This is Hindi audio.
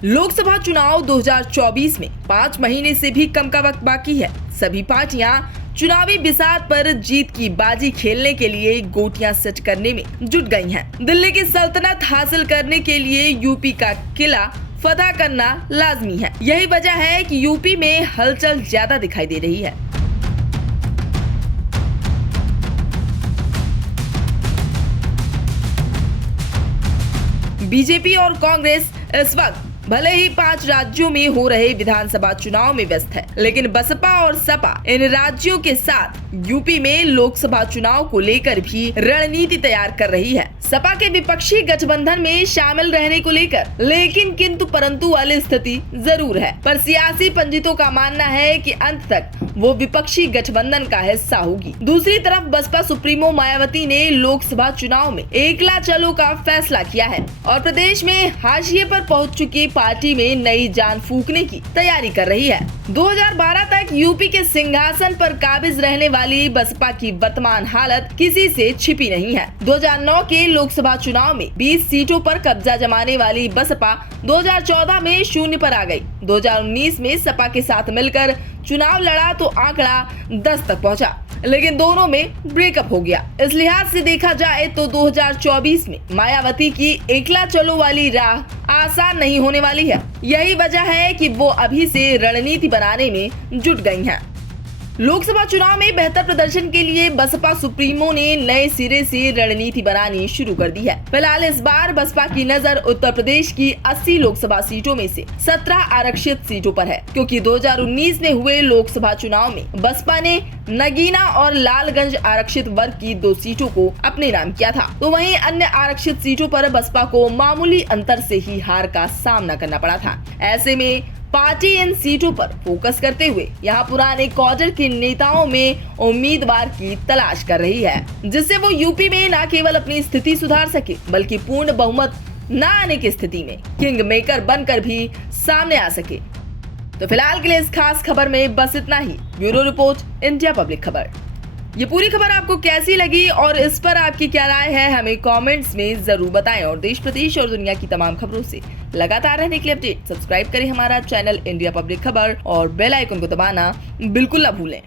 लोकसभा चुनाव 2024 में 5 महीने से भी कम का वक्त बाकी है। सभी पार्टियां चुनावी बिसात पर जीत की बाजी खेलने के लिए गोटियां सेट करने में जुट गई हैं। दिल्ली की सल्तनत हासिल करने के लिए यूपी का किला फतह करना लाजमी है। यही वजह है कि यूपी में हलचल ज्यादा दिखाई दे रही है। बीजेपी और कांग्रेस इस वक्त भले ही 5 राज्यों में हो रहे विधानसभा चुनाव में व्यस्त है, लेकिन बसपा और सपा इन राज्यों के साथ यूपी में लोकसभा चुनाव को लेकर भी रणनीति तैयार कर रही है। सपा के विपक्षी गठबंधन में शामिल रहने को लेकर लेकिन किंतु परंतु वाली स्थिति जरूर है, पर सियासी पंडितों का मानना है कि अंत तक वो विपक्षी गठबंधन का हिस्सा होगी। दूसरी तरफ बसपा सुप्रीमो मायावती ने लोकसभा चुनाव में एकला चलो का फैसला किया है और प्रदेश में हाशिए पर पहुंच चुकी पार्टी में नई जान फूंकने की तैयारी कर रही है। 2012 तक यूपी के सिंहासन पर काबिज रहने वाली बसपा की वर्तमान हालत किसी से छिपी नहीं है। 2009 के लोकसभा चुनाव में 20 सीटों पर कब्जा जमाने वाली बसपा 2014 में शून्य पर आ गई। 2019 में सपा के साथ मिलकर चुनाव लड़ा तो आंकड़ा 10 तक पहुंचा, लेकिन दोनों में ब्रेकअप हो गया। इस लिहाज से देखा जाए तो 2024 में मायावती की एकला चलो वाली राह आसान नहीं होने वाली है। यही वजह है कि वो अभी से रणनीति बनाने में जुट गई हैं। लोकसभा चुनाव में बेहतर प्रदर्शन के लिए बसपा सुप्रीमो ने नए सिरे से रणनीति बनानी शुरू कर दी है। फिलहाल इस बार बसपा की नजर उत्तर प्रदेश की 80 लोकसभा सीटों में से 17 आरक्षित सीटों पर है, क्योंकि 2019 में हुए लोकसभा चुनाव में बसपा ने नगीना और लालगंज आरक्षित वर्ग की 2 सीटों को अपने नाम किया था, तो वहीं अन्य आरक्षित सीटों पर बसपा को मामूली अंतर से ही हार का सामना करना पड़ा था। ऐसे में पार्टी इन सीटों पर फोकस करते हुए यहाँ पुराने कॉडर के नेताओं में उम्मीदवार की तलाश कर रही है, जिससे वो यूपी में न केवल अपनी स्थिति सुधार सके बल्कि पूर्ण बहुमत न आने की स्थिति में किंग मेकर बनकर भी सामने आ सके। तो फिलहाल के लिए इस खास खबर में बस इतना ही। ब्यूरो रिपोर्ट, इंडिया पब्लिक खबर। ये पूरी खबर आपको कैसी लगी और इस पर आपकी क्या राय है, हमें कमेंट्स में जरूर बताएं और देश प्रदेश और दुनिया की तमाम खबरों से लगातार रहने के लिए अपडेट सब्सक्राइब करें हमारा चैनल इंडिया पब्लिक खबर और बेल आइकन को दबाना बिल्कुल ना भूलें।